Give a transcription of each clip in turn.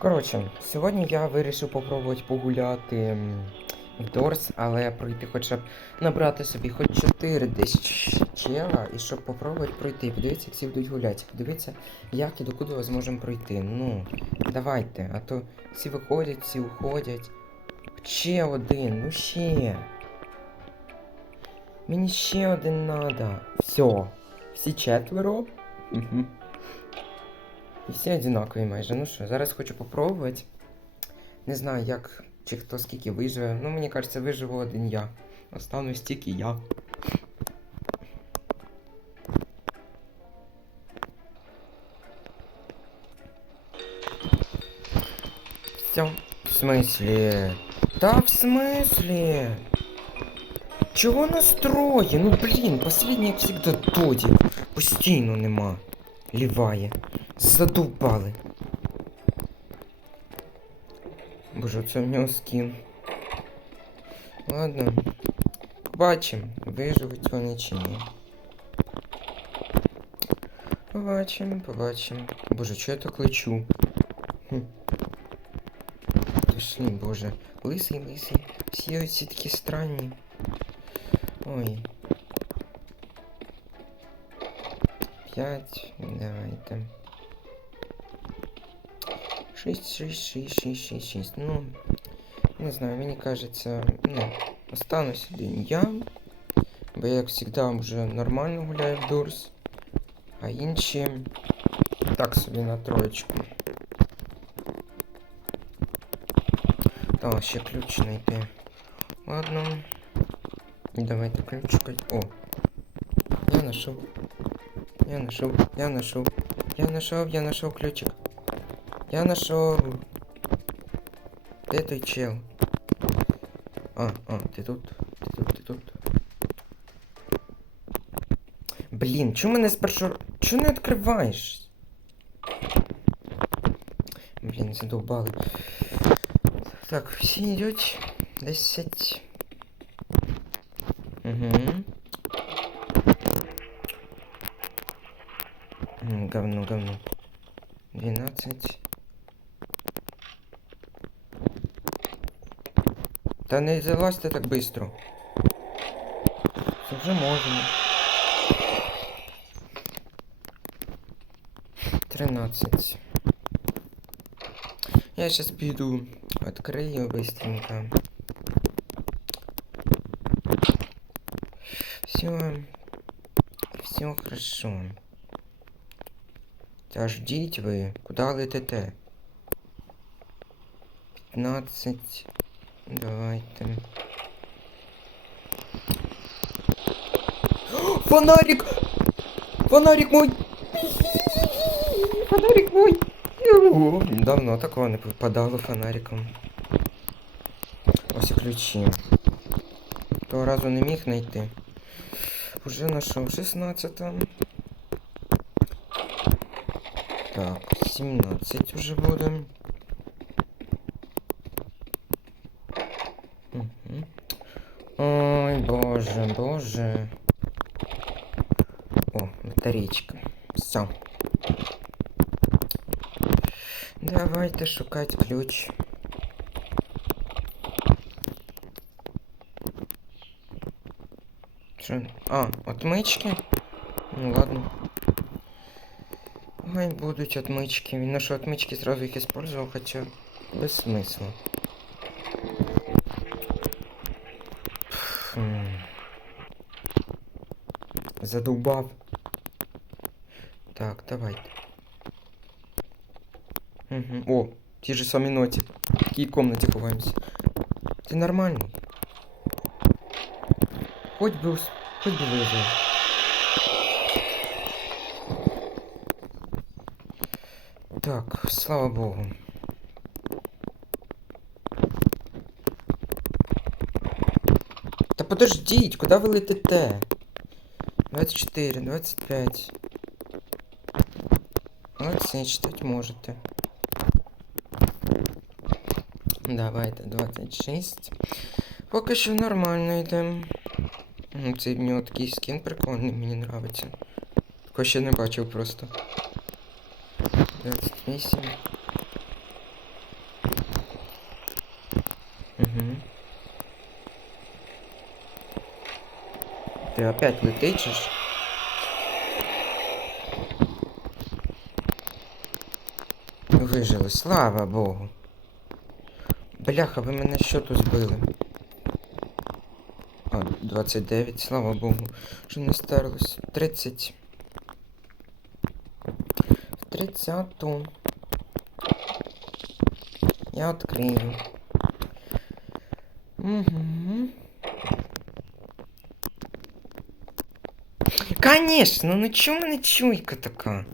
Коротше, сьогодні я вирішив попробувати погуляти в Дорс, але пройти хоча б набрати собі хоч 4 десь чела, і щоб попробувати пройти. Подивіться, як всі будуть гуляти. Подивіться, як і докуди ми зможемо пройти. Ну, давайте, а то всі виходять, всі уходять. Ще один, ну ще. Мені ще один надо. Все. Всі четверо. Угу. І всі одинакові майже. Ну що, зараз хочу попробувати. Не знаю, як чи хто скільки виживе. Ну, мені кажеться, виживу один я. Останусь тільки я. Все. В смысле? Да в смысле? Чого настрої? Ну блін, последній, як завжди, додік. Постійно нема. Ліває. Задовбали. Боже, це в нього скін. Ладно. Побачимо, виживуть вони чи ні. Побачимо, побачимо. Боже, чого я так лечу? Хм. Боже. Лисий, лисий. Всі оці такі странні. Ой. П'ять. Давайте. Шість, шість, шість, шість, шість, шість. Ну, не знаю, мені кажеться, ну, останусь один я. Бо я, як завжди, вже нормально гуляю в Дурс. А інші так собі на троєчку. Та, ще ключ знайти. Ладно. Давайте ключикать. О! Я нашел. Я нашел. Я нашел. Я нашел, я нашел ключик. Я нашел. Де той чел? А, а, ти тут? Ти тут, ти тут. Блін, чому мене спершу... Чому не відкриваєш? Блін, задовбали. Так, всі йдуть. Десять. Та не залазьте так быстро. Це вже можна. 13. Я сейчас піду, открою быстренько. Все. Все хорошо. Та ждіть ви. Куди летите? 15. Давайте. О, Фонарик! Фонарик мой! Фонарик мой! О, Давно такого не попадало фонариком. Ось і ключі. Того разу не міг знайти. Уже знайшов 16 Так, 17 уже буде. боже, боже. О, батарейка. Все. Давайте шукать ключ. Що? А, отмички? Ну ладно. Ой, будуть отмычки. Він наші отмычки сразу їх использовал, хотя без смысла. Задубав. Так, давайте. Угу. О, ті ж самі ноті. В такій комнаті ховаємося. Ти нормальний? Хоть би, хоть би вижив. Так, слава богу. Та подождіть, куди ви летите? 24, 25. Молодці, читати можете. Давайте, 26. Поки що нормально йде. Ну, Цей в нього такий скін прикольний, мені нравиться. Такого ще не бачив просто. 28. Ти опять летичиш? Вижили, слава Богу. Бляха, ви мене що тут збили? А, 29, слава Богу. Що не стерлось. 30. В 30. Я відкрию. Угу. Конечно, ну чому не чуйка така?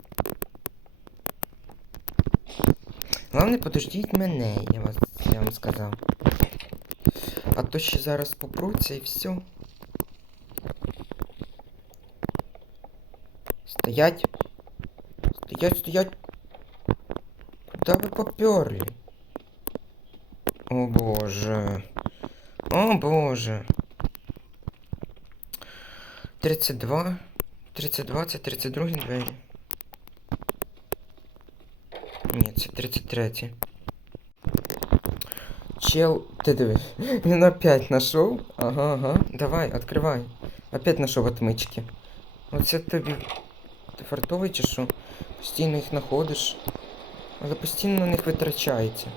Главне, подождіть мене, я, вас, я вам сказав. А то ще зараз попруться і все. Стоять. Стоять, стоять. Куда ви поперли? О боже. О боже. 32. 32, це 32 двері. Ні, це 33. Чел, ти дивись. Він опять нашов. Ага, ага. Давай, відкривай. Опять нашов отмички. Оце тобі. Ти фартовий чи що? Постійно їх знаходиш. Але постійно на них витрачається.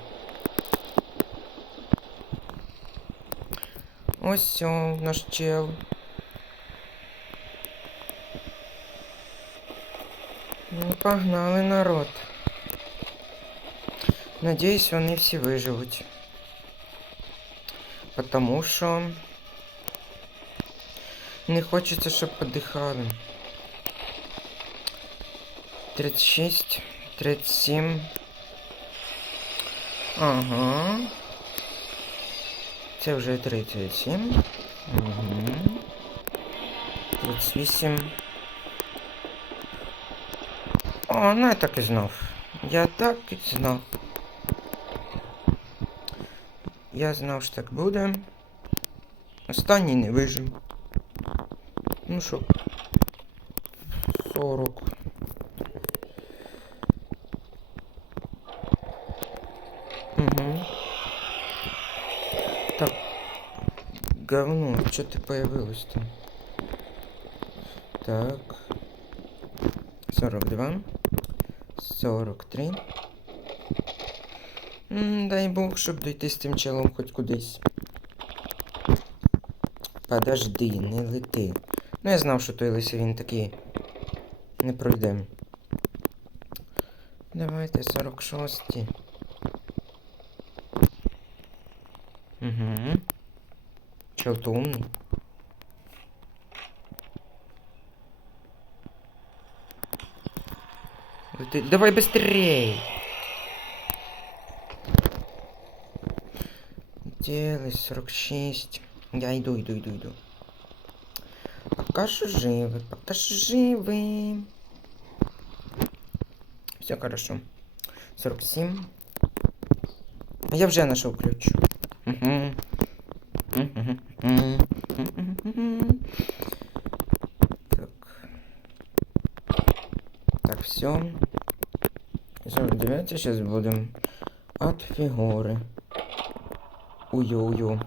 Ось все, наш чел. Ну, погнали народ. Надіюсь, вони всі виживуть. Потому що не хочеться, щоб подихали. 36, 37. Ага. Це вже 37. Угу. 38. О, ну я так і знав. Я так і знав. Я знав, що так буде. Останній не вижив. Ну що? 40. Угу. Так. Говно, что ты появилось там? Так. 42. 43. М, дай Бог, щоб дойти з тим челом хоч кудись. Подожди, не лети. Ну я знав, що той лисий він такий. Не пройде. Давайте 46. Угу. Чел то умний. Лети- Давай быстрей! Делай 46. Я иду, иду, иду, иду. Пока живы, пока живы. Все хорошо. 47. А я вже нашел ключ. Угу. Так. Так, все. 49 сейчас будем от фигуры. Ую-ую.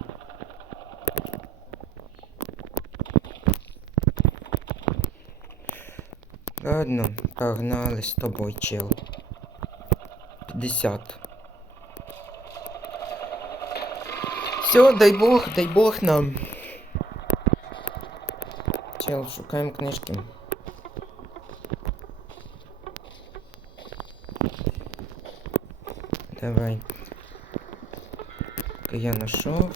Ладно, погнали з тобою, чел. 50. Все, дай бог, дай бог нам. Чел, шукаємо книжки. Давай. Я нашов.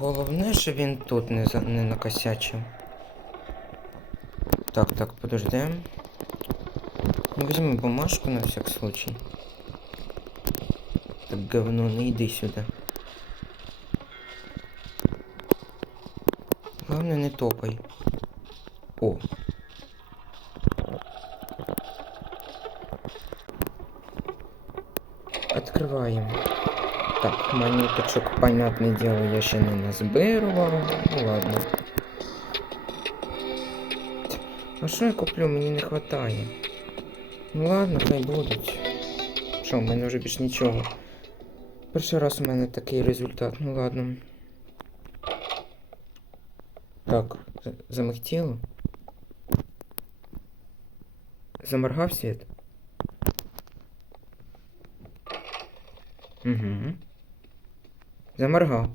Головне, що він тут не, за... не накосячив. Так, так, подождем. Ну, бумажку на всяк случай. Так, говно, не йди сюди. Главное, не топай. О. Открываем. Так, монеточек, понятное дело, я ще не назбирував. Ну ладно. А що я куплю? Мені не хватає. Ну ладно, хай будуть. Що, в мене вже більш нічого Перший раз у мене такий результат, ну ладно. Так, за- замихтіло. Заморгав світ. Угу. Заморгав.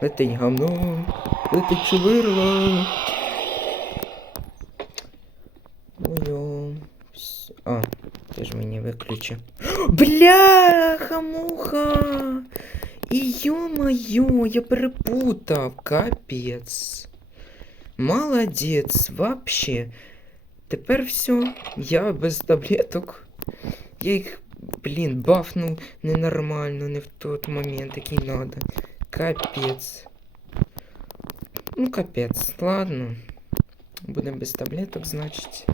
Летить говно, летить чувирло. Ой-ой. Вс- А, ти ж мені виключи. Бляха, муха! І ё-моё, я перепутав, капець. Молодець, вообще. Тепер все, я без таблеток. Я їх, блін, бафнув ненормально, не в тот момент, який надо. Капець. Ну, капець, ладно. Будем без таблеток, значить.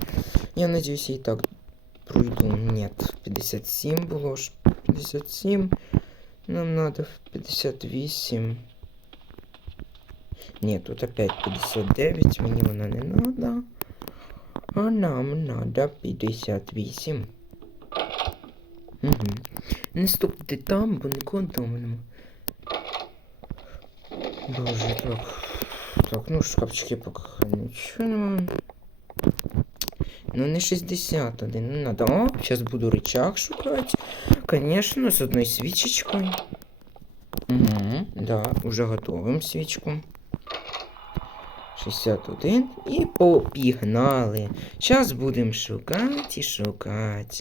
Я надеюсь, я и так пройду. Нет, 57 было ж. 57. Нам надо в 58. Нет, тут опять 59. Мені вона не надо. А нам надо 58. Угу. Не стукайте там, бо нікого дома нема. Боже, так. Так, ну шкафчики поки нічого нема. Ну не 61, не надо. О, сейчас буду рычаг шукать. Конечно, с одной свечечкой. Угу, да, уже готовим свічку. 61 і попігнали. Зараз будемо шукати і шукати.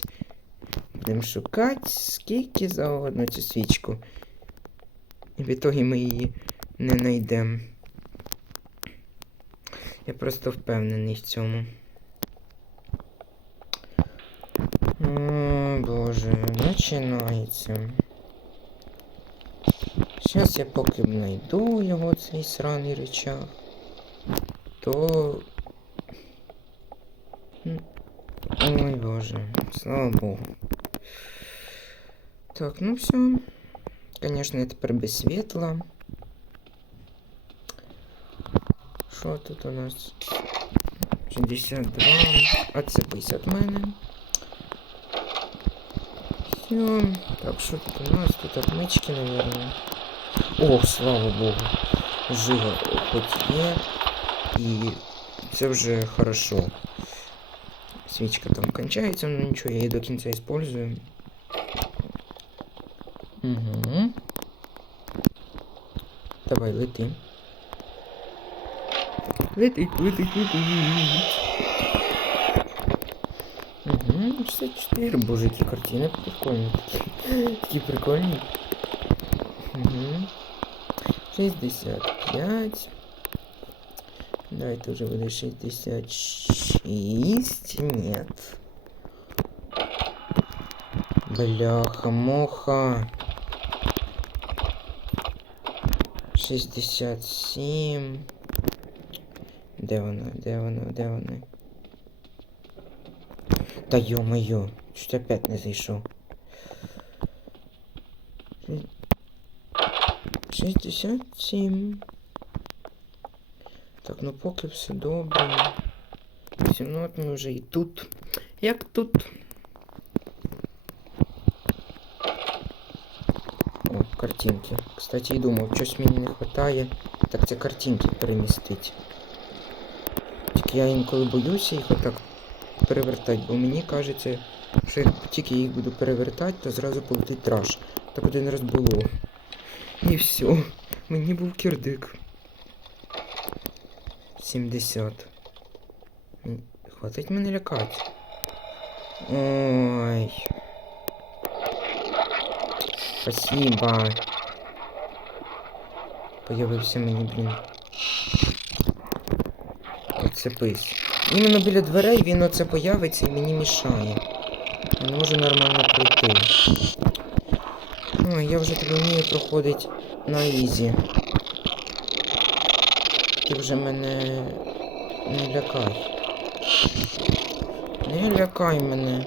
Будемо шукати скільки завгодно цю свічку. І в ітогі ми її не знайдемо. Я просто впевнений в цьому. О, боже, починається. Зараз я поки знайду його цей сраний речах, то. М, Ой боже, слава Богу. Так, ну все. Конечно, я тепер без світла. Що тут у нас? 62. Отсипись від мене. Все. Так, що тут у нас? Тут отмички, наверное. О, слава Богу. Жига хоч є. І це вже хорошо. Свічка там кончається, но нічого, я її до кінця использую. Угу. Давай, лети. Летить, летить, летить. Угу, 64. Боже, які картини прикольні. Такі прикольні. Угу. 65. Давайте уже буде 66. Нет. Бляха-муха. 67. Де вона? Де вона? Де вона? Та ё-моё, чуть опять не зайшов. Ши- 67. Так, ну поки все добре. 17 ми вже і тут. Як тут? О, картинки. Кстати, і думав, щось мені не вистачає. Так це картинки перемістить. Тільки я інколи боюся їх отак перевертати, бо мені кажеться, що як тільки їх буду перевертати, то зразу полетить траш. Так один раз було. І все. Мені був кирдик. 70. Хватить мене лякати. Ой. Спасибо. Появився мені, блін. Оцепись. Іменно біля дверей він оце появиться і мені мішає. Я не можу нормально пройти. Ой, я вже тебе вмію проходить на ізі. Ти вже мене не лякай. Не лякай мене.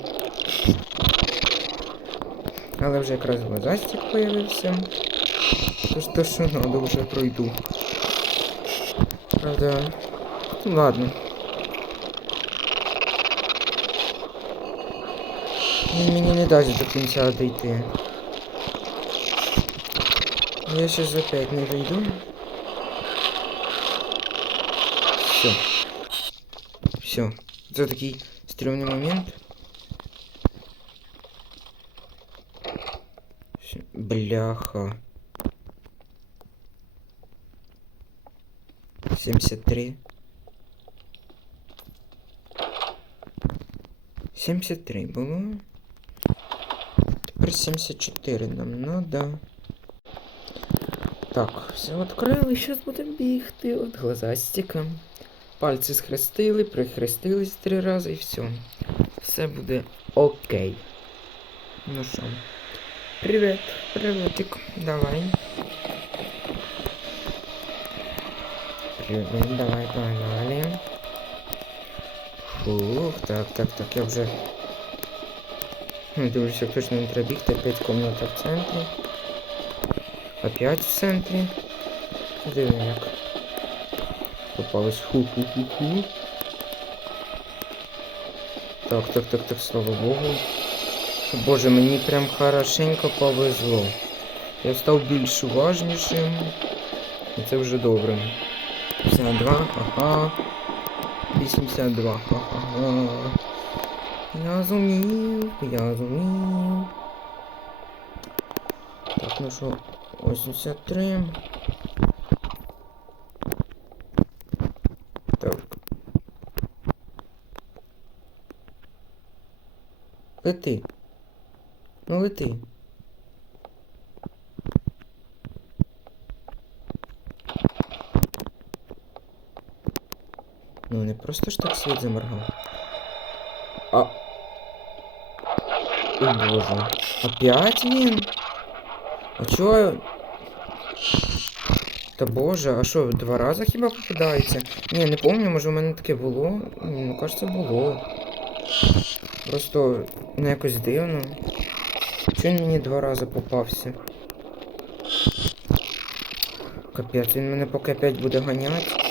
Але вже якраз глазастик появився. Тож то, що надо, вже пройду. Правда. Ну ладно. Він мені не дасть до кінця дійти. Я сейчас опять не вийду. Все. Все. Це такий стрёмний момент. Всё. Бляха. 73. 73 було. Тепер 74 нам надо. Так, все відкрили, зараз будемо бігти. От глазастика. Пальці схрестили, прихрестились три рази і все. Все буде окей. Ну що. Привіт, приветик. Давай. Привіт, давай, погнали. Фух, так, так, так, я вже. Дивлюся, точно не треба бігти, опять комната в центрі. Опять в центрі. Диви як. Попалось ху-ху-ху-ху. Так, так, так, так, слава Богу. Боже, мені прям хорошенько повезло. Я став більш уважнішим. І це вже добре. 52, ага. 82, ага. Я зумів, я зумів. Так, ну що, 83. Так. Лети. Ну лети. Ну не просто ж так світ заморгав. А. О боже. Опять він? А чого? Та боже, а що, два рази хіба попадається? Ні, не пам'ятаю, може у мене таке було. Ну, кажеться, було. Просто ну якось дивно. Чого він мені два рази попався? Капець, він мене поки опять буде ганяти.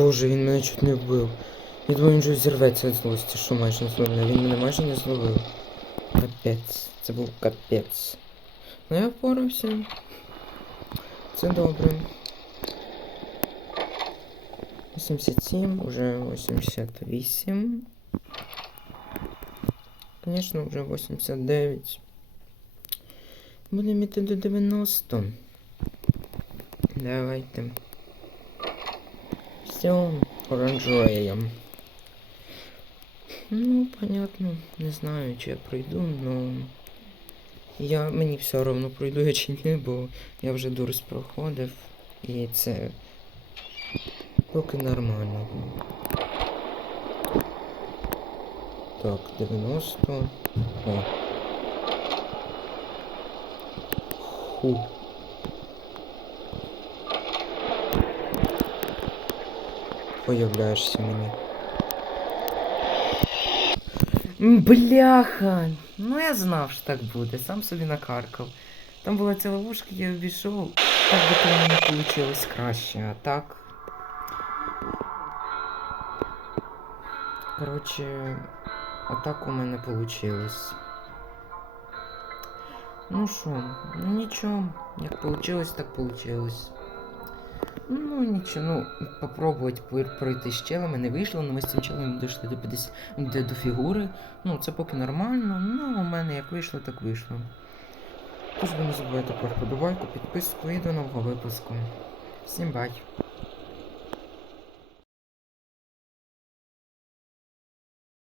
Боже, він мене чуть не вбив. Я думаю, він вже зірветься від злості, що майже не зловив. А Він мене майже не зловив. Капець. Це був капець. Ну я впорався. Це добре. 87, уже 88. Конечно, вже 89. Будемо йти до 90. Давайте. Все, оранжуреем. Ну, понятно, не знаю, чи я пройду, но я мені все одно пройду я чи ні, бо я вже дурс проходив і це поки нормально. Так, 90. О. Ху. Появляешься мені. Бляха! Ну я знав, що так буде, сам собі накаркав. Там була ця ловушка, я обійшов. Так би то мене вийшло краще, а так. Коротше, отак у мене вийшло. Ну що, ну нічого, як получилось, так получилось. Ну нічого, ну попробувати пройти з челами не вийшло, але ми з цим челом дійшли до 50, до, до фігури. Ну, це поки нормально, ну у мене як вийшло, так вийшло. Тож ви не забувайте про вподобайку, підписку і до нового випуску. Всім бай!